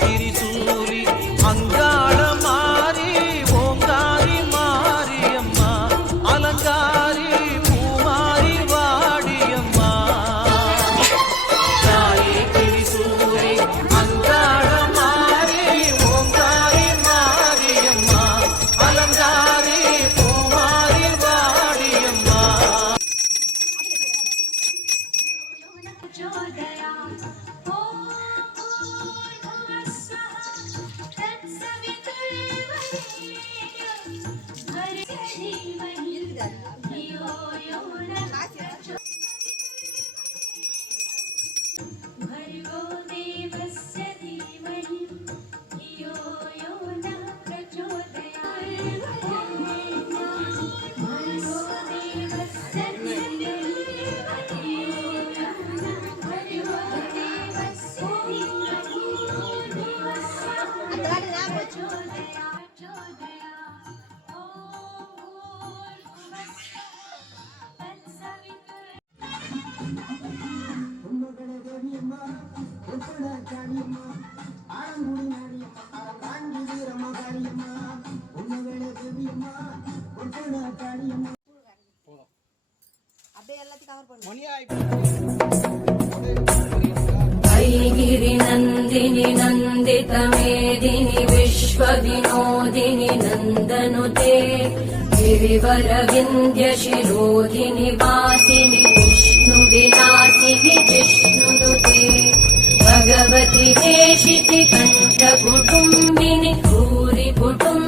திரிசூலி அங்காள மாறி ஓங்காரி மாரியம்மா அலங்காரி பூமாரி வாடியம்மா தாயே திரிசூலி அங்காள மாறி ஓங்காரி மாரியம்மா அலங்காரி பூமாரி வாடியம்மா ऐगिरि नन्दिनि नन्दित मेदिनि विश्वविनोदिनि नन्दनुते गिरिवर विन्ध्य शिरोधिनि वासिनि विष्णुविलासिनि जिष्णुनुते भगवति देशिति कण्ठ कुटुम्बिनि भूरि कुटुम्ब